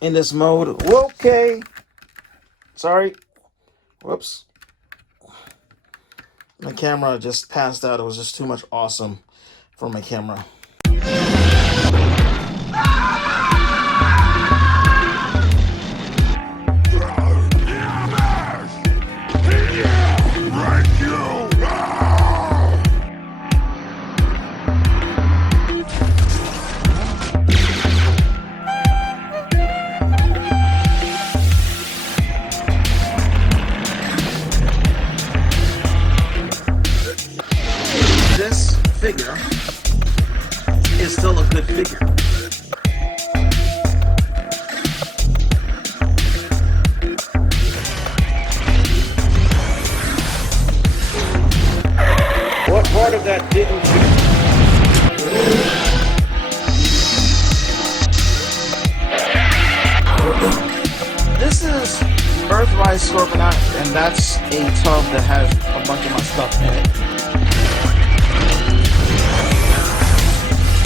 in this mode. Okay. Sorry. Whoops. My camera just passed out. It was just too much awesome for my camera. This figure is still a good figure. What part of that didn't you? This is Earthrise Scorponok, and that's a tub that has a bunch of my stuff in it.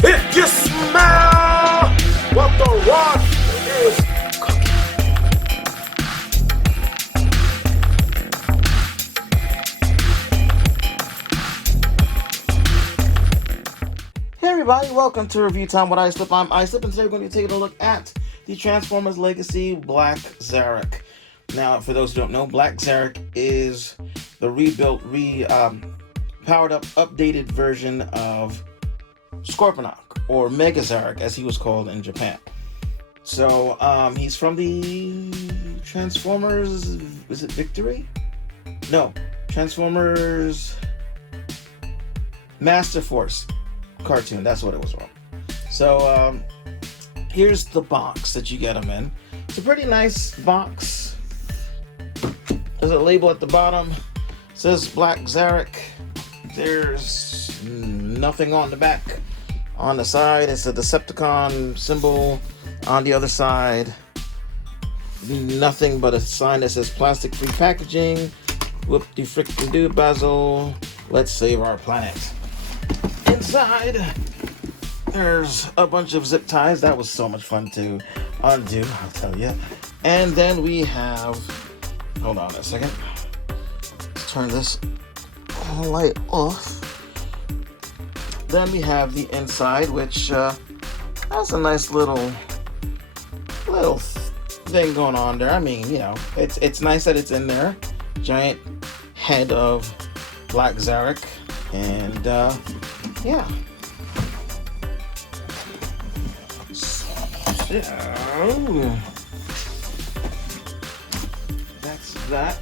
If you smell what the rock is cooking. Hey everybody, welcome to Review Time with iSlip. I'm iSlip, and today we're going to be taking a look at the Transformers Legacy Black ZARAK. Now, for those who don't know, Black ZARAK is the rebuilt, powered up, updated version of Scorponok, or Mega ZARAK as he was called in Japan. So he's from the Transformers, is it Victory? No, Transformers Master Force cartoon, that's what it was from. So here's the box that you get them in. It's a pretty nice box. There's a label at the bottom. It says Black ZARAK. There's nothing on the back. On the side, it's a Decepticon symbol. On the other side, nothing but a sign that says plastic-free packaging. Whoop-de-frick-de-doo, Basil. Let's save our planet. Inside, there's a bunch of zip ties. That was so much fun to undo, I'll tell you. And then we have, hold on a second. Let's turn this light off. Then we have the inside, which has a nice little thing going on there. I mean, you know, it's nice that it's in there. Giant head of Black ZARAK, and yeah. So that's that.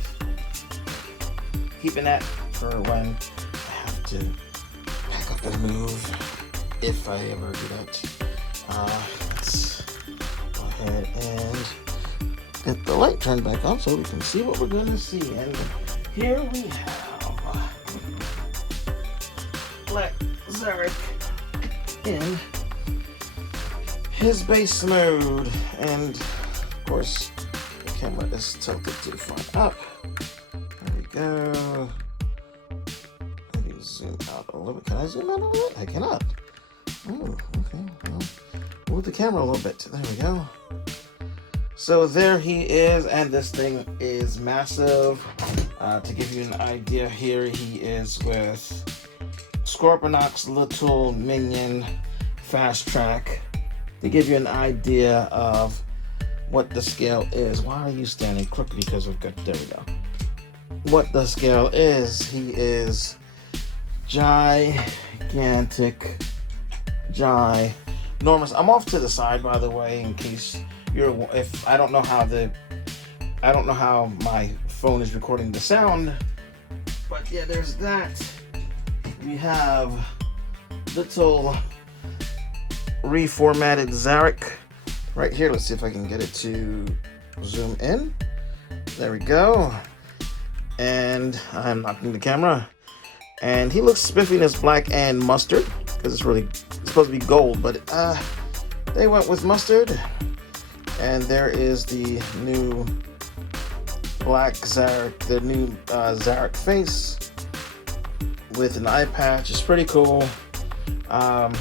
Keeping that for when I have to pack up and move, if I ever do that. Let's go ahead and get the light turned back on so we can see what we're going to see. And here we have Black ZARAK in his base mode, and of course the camera is tilted too far up. There we go. Maybe zoom out a little bit. Can I zoom out a little bit? I cannot. Oh, okay. Well, move the camera a little bit. There we go. So there he is, and this thing is massive. To give you an idea, here he is with Scorponok's little minion, Fast Track. To give you an idea of what the scale is. Why are you standing crooked? Because we've got, there we go. What the scale is, he is gigantic, ginormous. I'm off to the side, by the way, in case if I don't know how my phone is recording the sound, but yeah, there's that. We have little reformatted ZARAK right here. Let's see if I can get it to zoom in. There we go. And I'm knocking the camera. And he looks spiffy in his black and mustard, because it's supposed to be gold, but they went with mustard. And there is the new Black ZARAK, the new ZARAK face with an eye patch. It's pretty cool. Of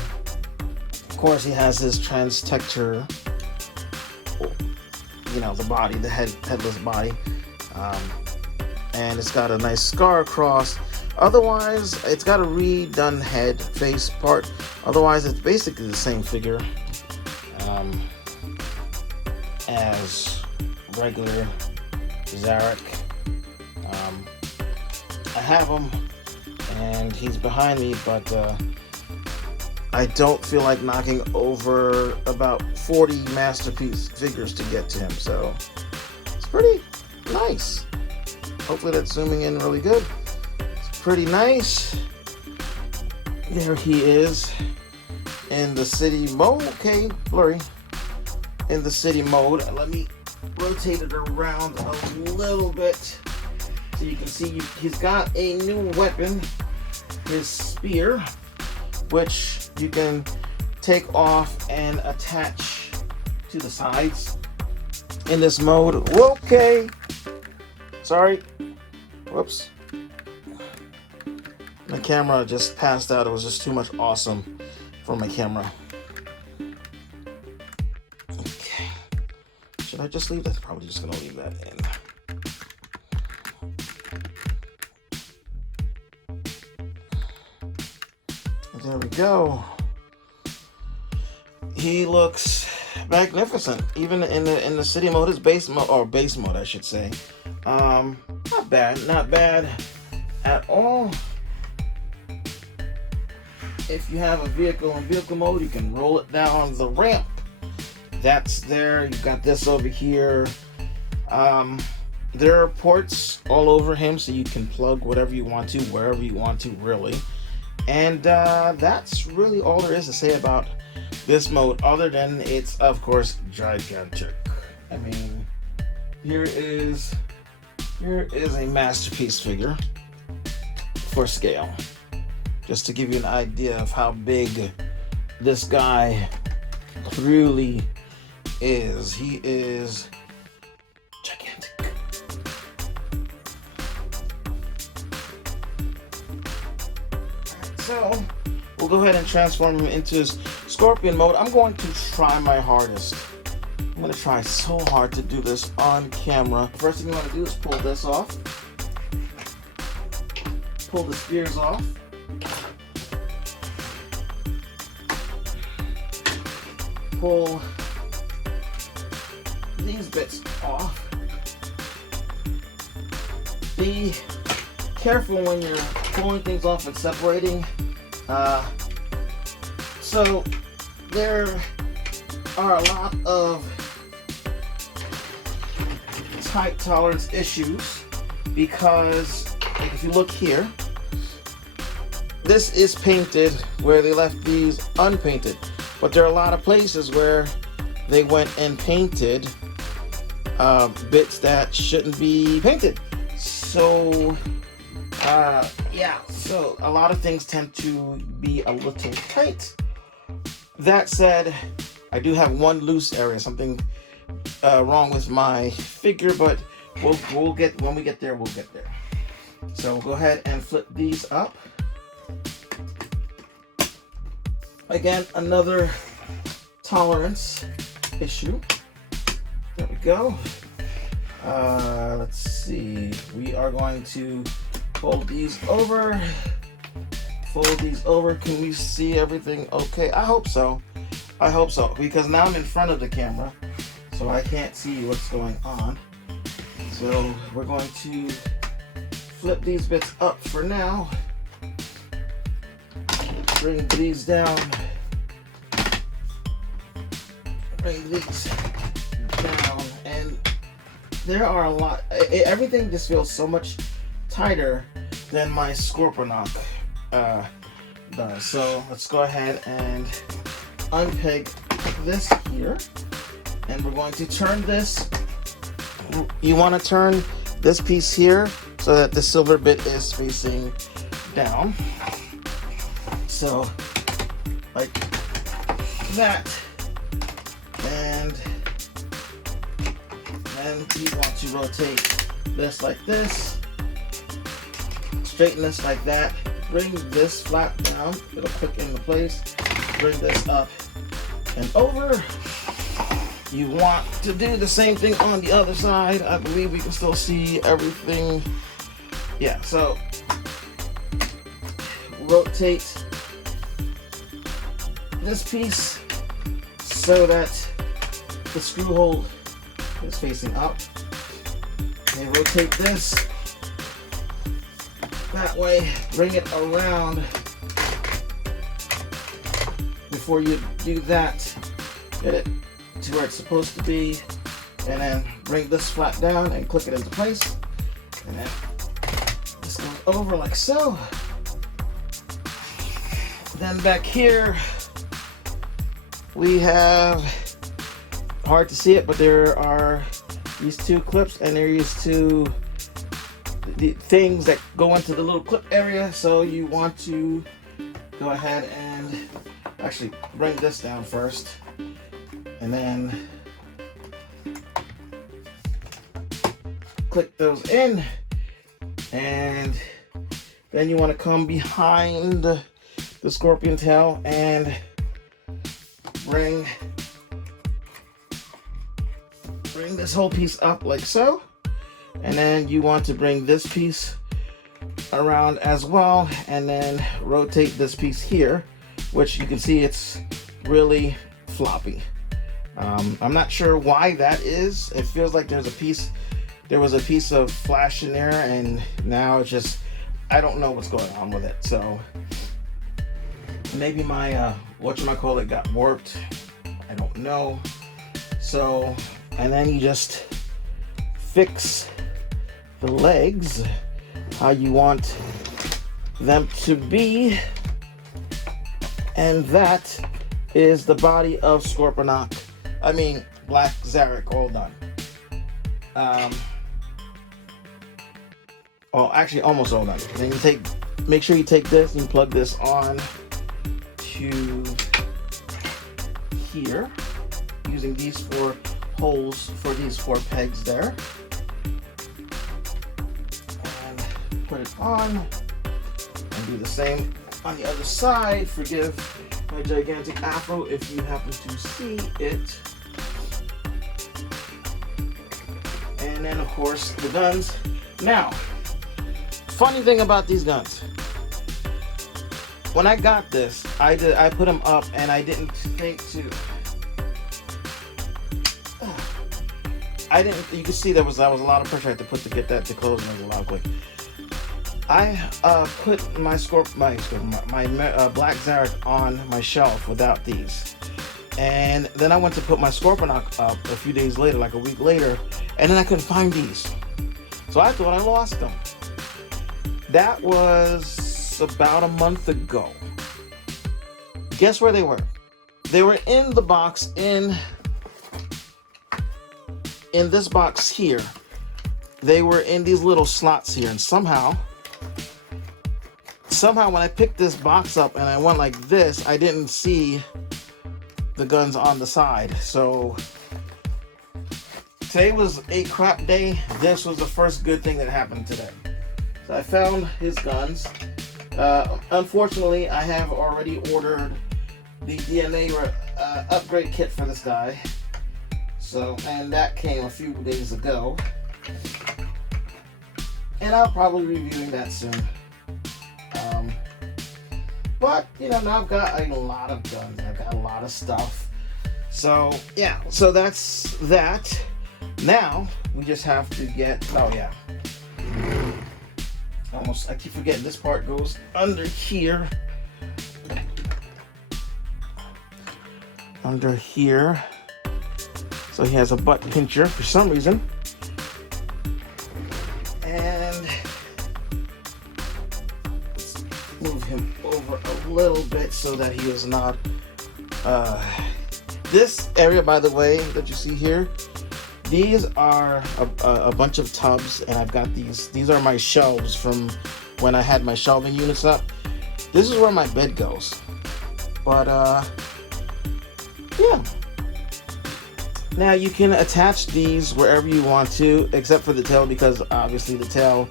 course, he has his trans texture you know, the body, the headless body. And it's got a nice scar across. Otherwise, it's got a redone head face part. Otherwise, it's basically the same figure as regular ZARAK. I have him, and he's behind me, but I don't feel like knocking over about 40 masterpiece figures to get to him, so it's pretty nice. Hopefully that's zooming in really good. It's pretty nice. There he is in the city mode. Okay, blurry. In the city mode. Let me rotate it around a little bit so you can see he's got a new weapon, his spear, which you can take off and attach to the sides in this mode. Okay. Sorry. Whoops. My camera just passed out. It was just too much awesome for my camera. Okay. Should I just leave that? Probably just gonna leave that in. And there we go. He looks magnificent, even in the city mode, his base mode, I should say. Not bad at all. If you have a vehicle in vehicle mode, you can roll it down the ramp. That's there. You've got this over here. There are ports all over him, so you can plug whatever you want to, wherever you want to, really. And that's really all there is to say about this mode, other than it's, of course, gigantic. I mean, here is a masterpiece figure for scale. Just to give you an idea of how big this guy truly is. He is gigantic. So we'll go ahead and transform him into his Scorpion mode. I'm going to try my hardest. I'm going to try so hard to do this on camera. First thing you want to do is pull this off. Pull the spears off. Pull these bits off. Be careful when you're pulling things off and separating. So there are a lot of tight tolerance issues because, like, if you look here, this is painted where they left these unpainted. But there are a lot of places where they went and painted bits that shouldn't be painted. So, yeah, so a lot of things tend to be a little tight. That said, I do have one loose area, something wrong with my figure, but we'll get, when we get there, we'll get there. So we'll go ahead and flip these up. Again, another tolerance issue. There we go. Let's see. We are going to fold these over. Fold these over. Can we see everything okay? I hope so. I hope so. Because now I'm in front of the camera, so I can't see what's going on. So we're going to flip these bits up for now. Bring these down. Bring these down. And there are a lot. Everything just feels so much tighter than my Scorponok does. So let's go ahead and unpeg this here. And we're going to turn this. You want to turn this piece here so that the silver bit is facing down. So, like that, and then you want to rotate this like this, straighten this like that, bring this flap down, it'll click into place, bring this up and over, You want to do the same thing on the other side. I believe we can still see everything. Yeah, so rotate this piece so that the screw hole is facing up. And rotate this that way, bring it around. Before you do that, get it to where it's supposed to be, and then bring this flat down and click it into place, and then this goes over like so. Then back here we have, hard to see it, but there are these two clips, and there is two the things that go into the little clip area. So you want to go ahead and actually bring this down first, and then click those in, and then you want to come behind the scorpion tail and bring this whole piece up like so, and then you want to bring this piece around as well, and then rotate this piece here, which you can see it's really floppy. I'm not sure why that is. It feels like there was a piece of flash in there, and now it's just, I don't know what's going on with it. So maybe my whatchamacallit got warped, I don't know. So, and then you just fix the legs how you want them to be, and that is the body of Black ZARAK, all done. Well, actually almost all done. Then you make sure you take this and plug this on to here, using these 4 holes for these 4 pegs there. And put it on, and do the same on the other side. Forgive my gigantic afro if you happen to see it. And then of course the guns. Now, funny thing about these guns, when I got this, I put them up and I didn't think to, you can see that was a lot of pressure I had to put to get that to close, and it was a lot quick. I put my Black ZARAK on my shelf without these, and then I went to put my Scorponok up a few days later, like a week later, and then I couldn't find these, so I thought I lost them. That was about a month ago. Guess where they were? They were in the box, in this box here. They were in these little slots here, and somehow when I picked this box up and I went like this, I didn't see the guns on the side. So today was a crap day. This was the first good thing that happened today. So I found his guns. Unfortunately, I have already ordered the DNA upgrade kit for this guy. So, and that came a few days ago. And I'll probably be reviewing that soon. But, you know, now I've got a lot of guns. I've got a lot of stuff. So, yeah. So that's that. Now, we just have to get, oh yeah. I keep forgetting this part goes under here. Under here. So he has a butt pincher for some reason. And let's move him over a little bit so that he is not, this area, by the way, that you see here, these are a bunch of tubs, and I've got these are my shelves from when I had my shelving units up. This is where my bed goes. But yeah. Now you can attach these wherever you want to, except for the tail, because obviously the tail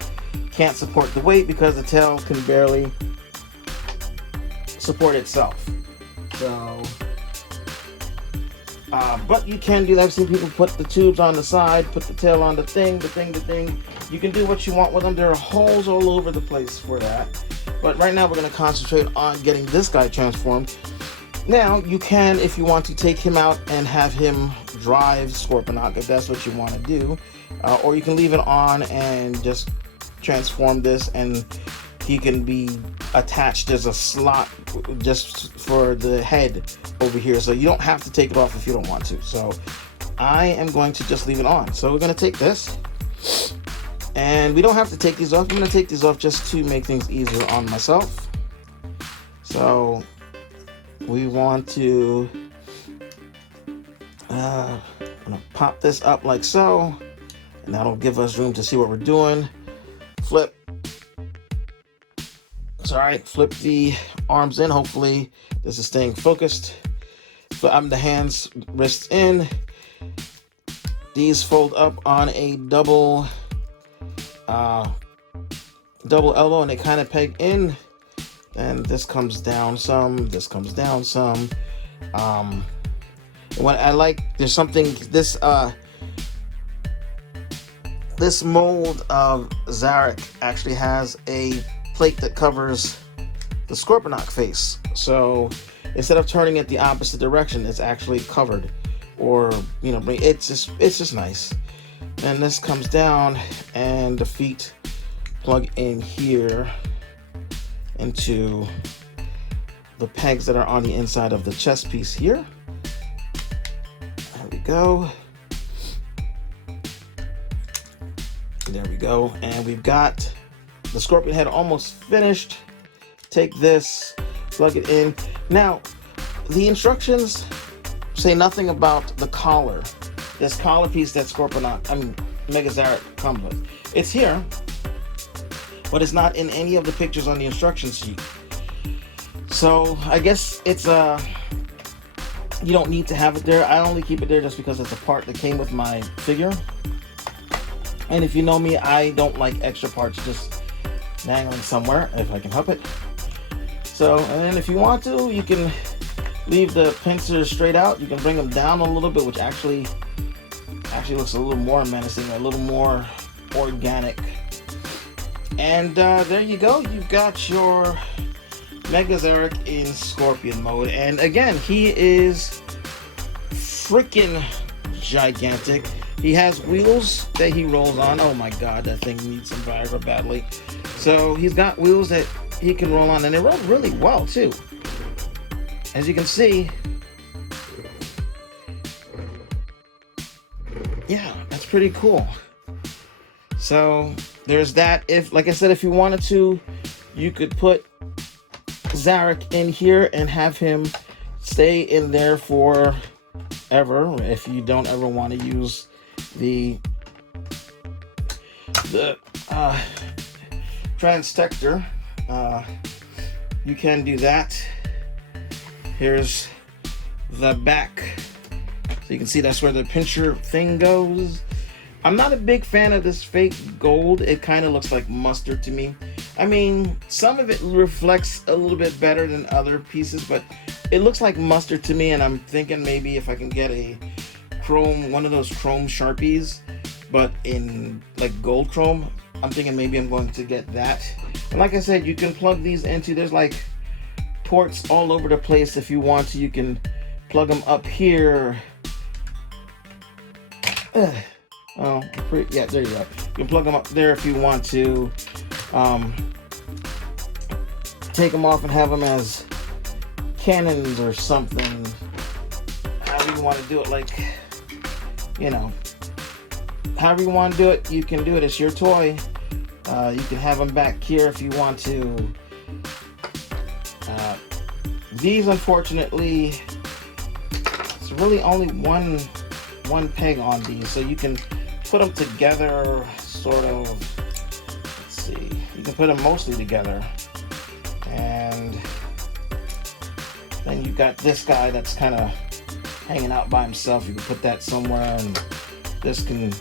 can't support the weight, because the tail can barely support itself. So But you can do that. I've seen people put the tubes on the side, put the tail on the thing. You can do what you want with them. There are holes all over the place for that. But right now we're going to concentrate on getting this guy transformed. Now, you can, if you want to, take him out and have him drive Scorponok, if that's what you want to do. Or you can leave it on and just transform this, and he can be attached as a slot just for the head over here. So you don't have to take it off if you don't want to. So I am going to just leave it on. So we're going to take this. And we don't have to take these off. I'm going to take these off just to make things easier on myself. So we want to I'm gonna pop this up like so, and that'll give us room to see what we're doing. Flip the arms in. Hopefully this is staying focused. I'm the hands, wrists in. These fold up on a double elbow, and they kind of peg in. And this comes down some, this comes down some. What I like, there's something, this mold of ZARAK actually has a plate that covers the Scorponok face. So instead of turning it the opposite direction, it's actually covered. Or, you know, it's just nice. And this comes down, and the feet plug in here into the pegs that are on the inside of the chest piece here. There we go. There we go. And we've got the scorpion head almost finished. Take this, plug it in. Now, the instructions say nothing about the collar. This collar piece that Mega ZARAK comes with. It's here, but it's not in any of the pictures on the instruction sheet. So I guess it's you don't need to have it there. I only keep it there just because it's a part that came with my figure. And if you know me, I don't like extra parts just dangling somewhere if I can help it. So, and then if you want to, you can leave the pincers straight out. You can bring them down a little bit, which actually looks a little more menacing, a little more organic. And there you go. You've got your Mega ZARAK in Scorpion mode. And again, he is freaking gigantic. He has wheels that he rolls on. Oh my god, that thing needs some Viagra badly. So he's got wheels that he can roll on, and they roll really well too. As you can see, yeah, that's pretty cool. So there's that. If, like I said, if you wanted to, you could put ZARAK in here and have him stay in there forever if you don't ever want to use the Transtector. You can do that. Here's the back, so you can see that's where the pincher thing goes. I'm not a big fan of this fake gold. It kind of looks like mustard to me. I mean, some of it reflects a little bit better than other pieces, but it looks like mustard to me, and I'm thinking maybe if I can get a chrome, one of those chrome Sharpies, but in like gold chrome, I'm thinking maybe I'm going to get that. And like I said, you can plug these into, there's like ports all over the place. If you want to, you can plug them up here. Yeah, there you go. You can plug them up there if you want to. Take them off and have them as cannons or something. However you want to do it, like, you know, however you want to do it, you can do it. It's your toy. You can have them back here if you want to. These, unfortunately, it's really only one peg on these, so you can put them together, sort of. Let's see, you can put them mostly together, and then you've got this guy that's kind of hanging out by himself. You can put that somewhere, and this can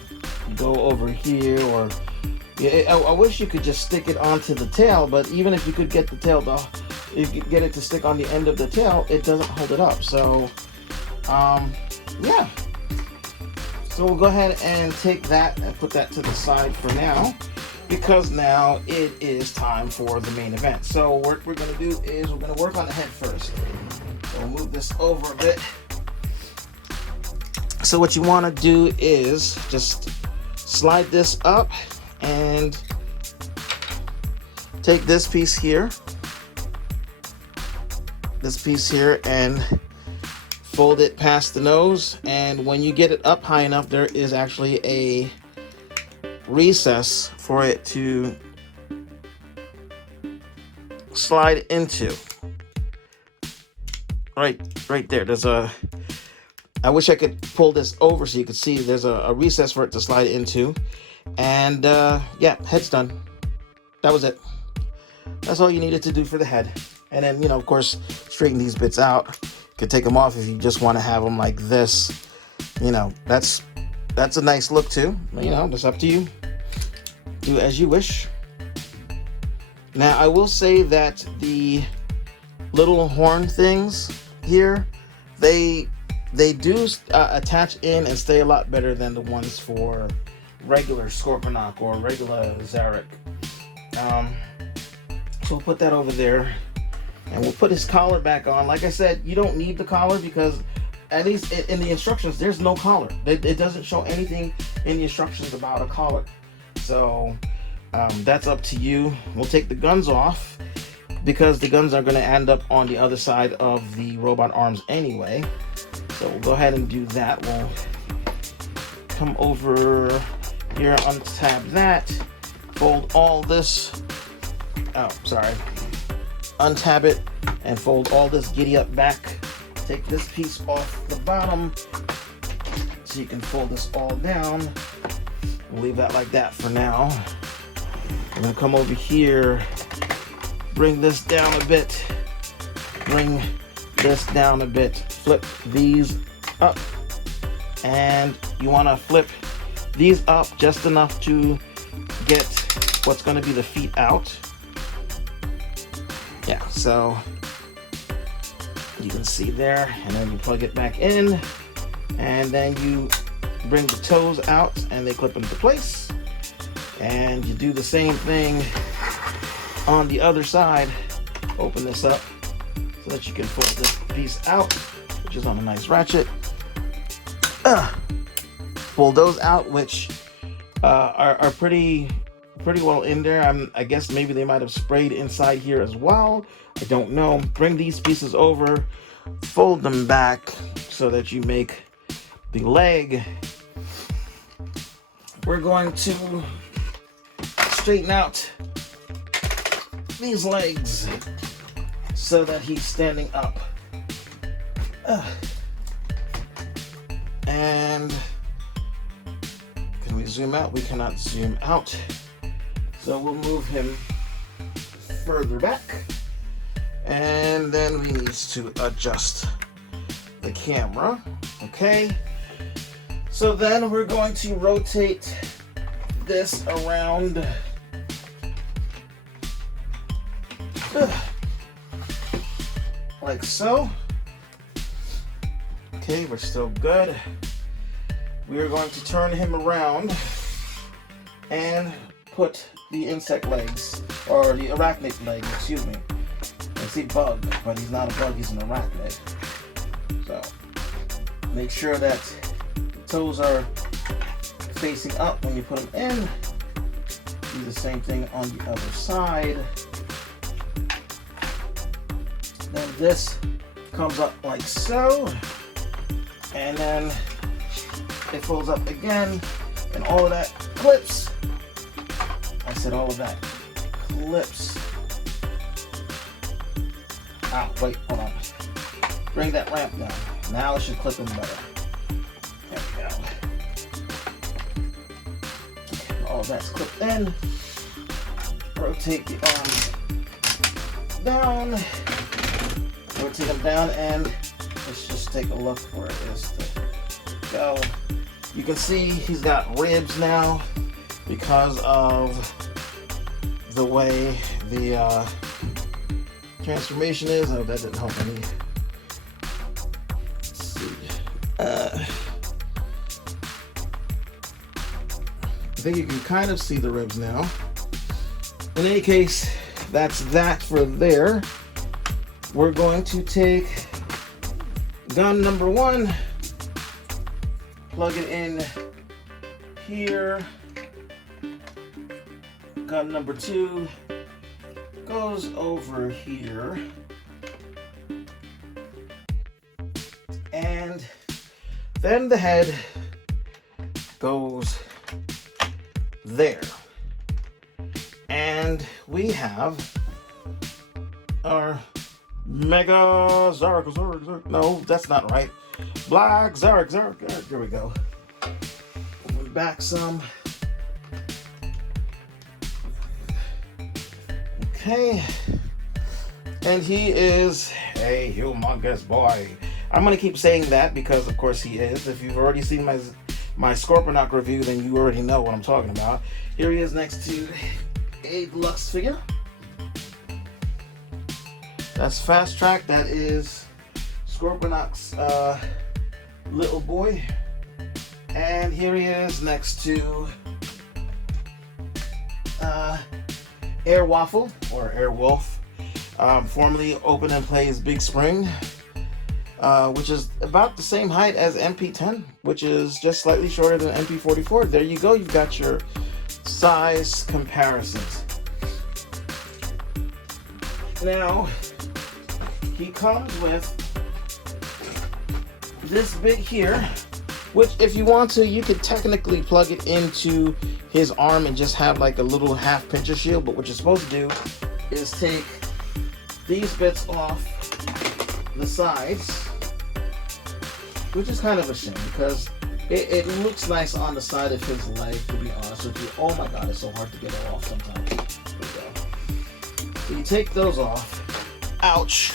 go over here, or yeah, I wish you could just stick it onto the tail, but even if you could get the tail to, if you get it to stick on the end of the tail, it doesn't hold it up. So Yeah. So we'll go ahead and take that and put that to the side for now, because now it is time for the main event. So what we're going to do is we're going to work on the head first. So we'll move this over a bit. So what you want to do is just slide this up and take this piece here, and fold it past the nose, and when you get it up high enough, there is actually a recess for it to slide into. Right there. There's a, I wish I could pull this over so you could see there's a recess for it to slide into. And yeah, head's done. That was it. That's all you needed to do for the head. And then, of course, straighten these bits out. You can take them off if you just want to have them like this. That's a nice look too. That's up to you. Do as you wish. Now, I will say that the little horn things here, they do attach in and stay a lot better than the ones for regular Scorponok or regular ZARAK. So we'll put that over there, and we'll put his collar back on. Like I said, you don't need the collar because, at least in the instructions, there's no collar. It doesn't show anything in the instructions about a collar. So that's up to you. We'll take the guns off because the guns are going to end up on the other side of the robot arms anyway. So we'll go ahead and do that. We'll come over here, untab that, fold all this. Untab it and fold all this giddy up back. Take this piece off the bottom so you can fold this all down. We'll leave that like that for now. I'm gonna come over here, bring this down a bit, flip these up, and you want to flip these up just enough to get what's going to be the feet out. Yeah, so you can see there, and then you plug it back in, and then you bring the toes out and they clip into place, and you do the same thing on the other side. Open this up so that you can fold this piece out, which is on a nice ratchet. Pull those out, which are pretty well in there. I guess maybe they might have sprayed inside here as well. I don't know. Bring these pieces over, fold them back so that you make the leg. We're going to straighten out these legs so that he's standing up. And can we zoom out? We cannot zoom out. So we'll move him further back. And then we need to adjust the camera. Okay. So then we're going to rotate this around. Like so. Okay, we're still good. We are going to turn him around and put the insect legs, or the arachnid leg, excuse me. I see bug, but he's not a bug, he's an arachnid. So, make sure that the toes are facing up when you put them in. Do the same thing on the other side. Then this comes up like so, and then it folds up again, and all of that clips. I said all of that clips. Ah, wait, hold on. Bring that ramp down. Now it should clip in better. There we go. Okay, all of that's clipped in. Rotate the arms down. Rotate them down, and let's just take a look where it is to go. You can see he's got ribs now because of the way the transformation is. Oh, that didn't help any. Let's see. I think you can kind of see the ribs now. In any case, that's that for there. We're going to take gun number 1, plug it in here. Gun number 2 goes over here. And then the head goes there. And we have our Mega ZARAK. No, that's not right. Black ZARAK. There we go. We're back some. Okay. And he is a humongous boy. I'm going to keep saying that because, of course, he is. If you've already seen my Scorponok review, then you already know what I'm talking about. Here he is next to a deluxe figure. That's Fast Track. That is Scorponok's little boy. And here he is next to Air Waffle, or Air Wolf, formerly Open and Plays Big Spring, which is about the same height as MP10, which is just slightly shorter than MP44. There you go. You've got your size comparisons. Now, he comes with this bit here, which if you want to, you could technically plug it into his arm and just have like a little half pincher shield. But what you're supposed to do is take these bits off the sides, which is kind of a shame because it looks nice on the side of his leg, to be honest with you. Oh my god, it's so hard to get it off sometimes. There we go. So you take those off. Ouch.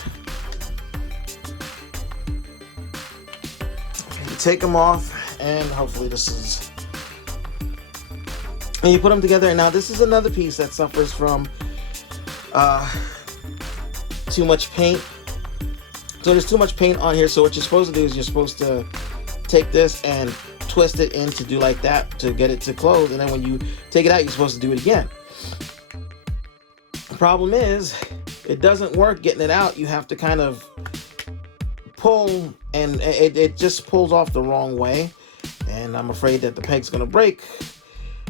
You take them off, and hopefully this is... And you put them together, and now this is another piece that suffers from too much paint. So there's too much paint on here, so what you're supposed to do is you're supposed to take this and twist it in to do like that to get it to close, and then when you take it out, you're supposed to do it again. The problem is, it doesn't work getting it out. You have to kind of pull, and it just pulls off the wrong way, and I'm afraid that the peg's going to break.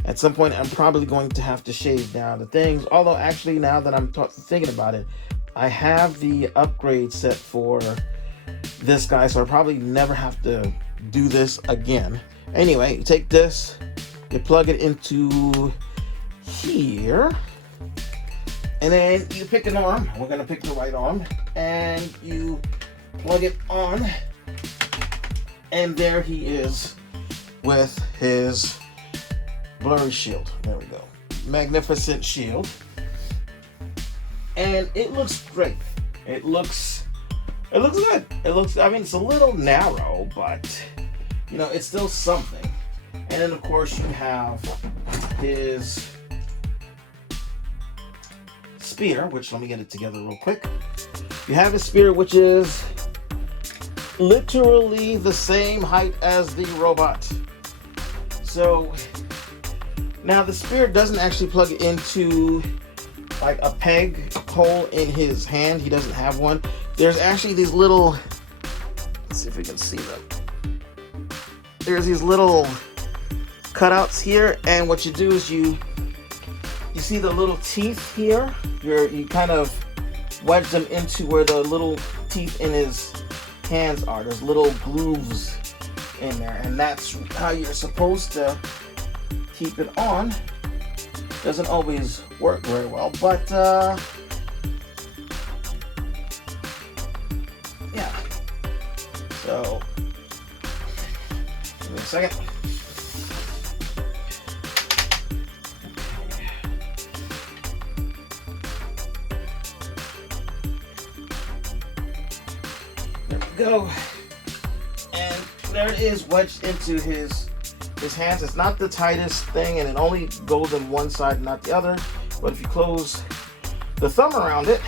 At some point, I'm probably going to have to shave down the things, although actually now that I'm thinking about it, I have the upgrade set for this guy, so I probably never have to do this again. Anyway, you take this, you plug it into here, and then you pick an arm. We're going to pick the right arm, and you plug it on, and there he is with his blurry shield. There we go. Magnificent shield. And it looks great. It looks good. It looks, I mean, it's a little narrow, but you know, it's still something. And then of course you have his spear, which, let me get it together real quick. You have his spear, which is literally the same height as the robot. So now the spear doesn't actually plug into like a peg hole in his hand. He doesn't have one. There's actually these little, let's see if we can see them. There's these little cutouts here, and what you do is you see the little teeth here. You kind of wedge them into where the little teeth in his hands are. There's little grooves in there, and that's how you're supposed to keep it on. Doesn't always work very well, but yeah. So give me a second. There we go. And there it is, wedged into his hands. It's not the tightest thing, and it only goes on one side, not the other. But if you close the thumb around it,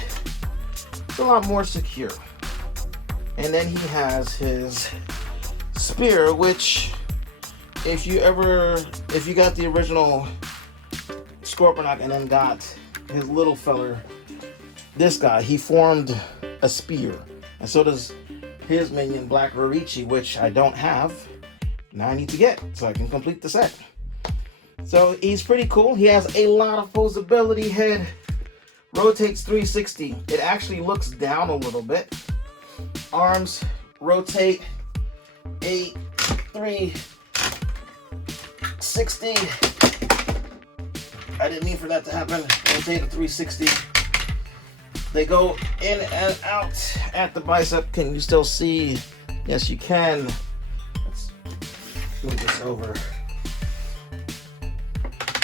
it's a lot more secure. And then he has his spear, which if you got the original Scorponok and then got his little feller, this guy, he formed a spear. And so does his minion, Black Rorichi, which I don't have. Now I need to get so I can complete the set. So he's pretty cool. He has a lot of posability. Head rotates 360. It actually looks down a little bit. Arms rotate 360. I didn't mean for that to happen. Rotate at 360. They go in and out at the bicep. Can you still see? Yes, you can. Let's move this over.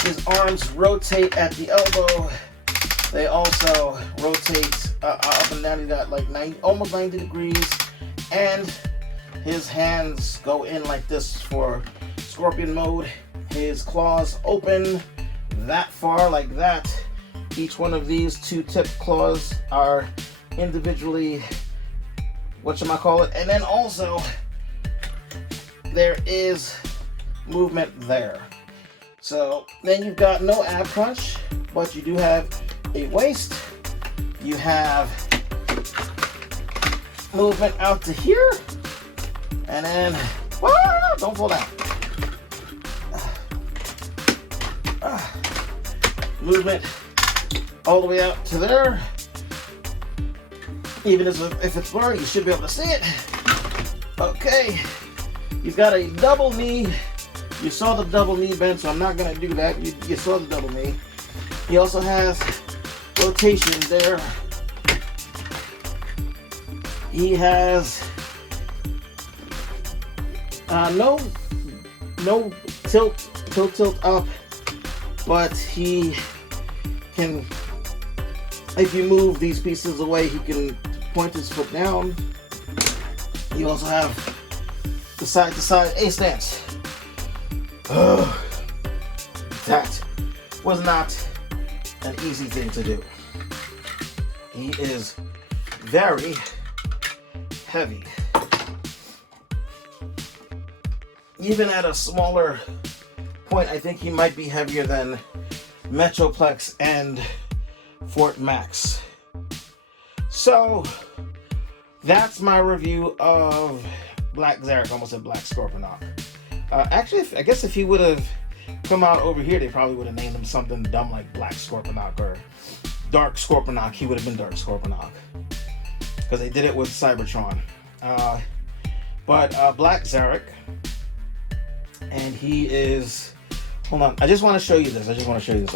His arms rotate at the elbow. They also rotate up and down. He got like almost 90 degrees. And his hands go in like this for scorpion mode. His claws open that far like that. Each one of these two tip claws are individually, whatchamacallit, and then also there is movement there. So then you've got no ab crunch, but you do have a waist. You have movement out to here, and then don't fall down. Movement all the way out to there. Even if it's blurry, you should be able to see it. Okay, he's got a double knee. You saw the double knee bend, so I'm not gonna do that. You saw the double knee. He also has rotation there. He has no tilt up, but he can, if you move these pieces away, he can point his foot down. You also have the side to side A stance. That was not an easy thing to do. He is very heavy. Even at a smaller point, I think he might be heavier than Metroplex and Fort Max. So that's my review of Black ZARAK. Almost said Black Scorponok. Actually, I guess if he would have come out over here, they probably would have named him something dumb like Black Scorponok or Dark Scorponok. He would have been Dark Scorponok because they did it with Cybertron. But Black ZARAK, and he is. Hold on, I just want to show you this.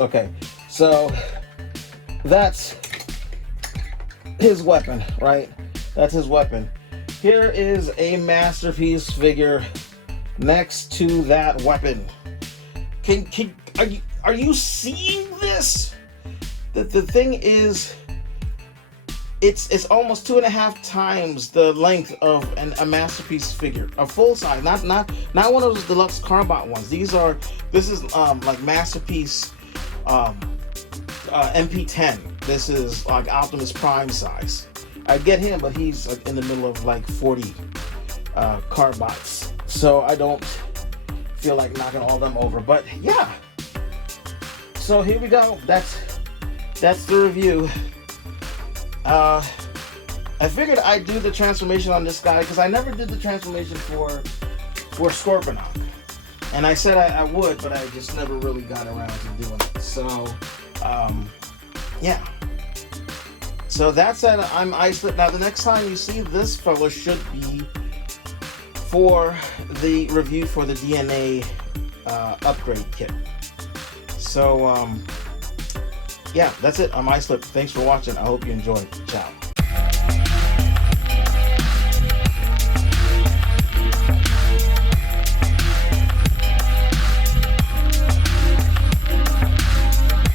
Okay, so that's his weapon, right? That's his weapon. Here is a masterpiece figure next to that weapon. Are you seeing this? The thing is, it's almost 2.5 times the length of a masterpiece figure, a full size, not one of those deluxe Carbot ones. This is like masterpiece MP10. This is like Optimus Prime size. I get him, but he's like in the middle of like 40 Carbots, so I don't feel like knocking all them over. But yeah, so here we go. That's the review. I figured I'd do the transformation on this guy because I never did the transformation for Scorponok, and I said I would, but I just never really got around to doing it. So yeah, so that's it. I'm Iceland. Now the next time you see this fellow should be for the review for the DNA upgrade kit. So yeah, that's it. I'm Iceland. Thanks for watching. I hope you enjoyed. Ciao.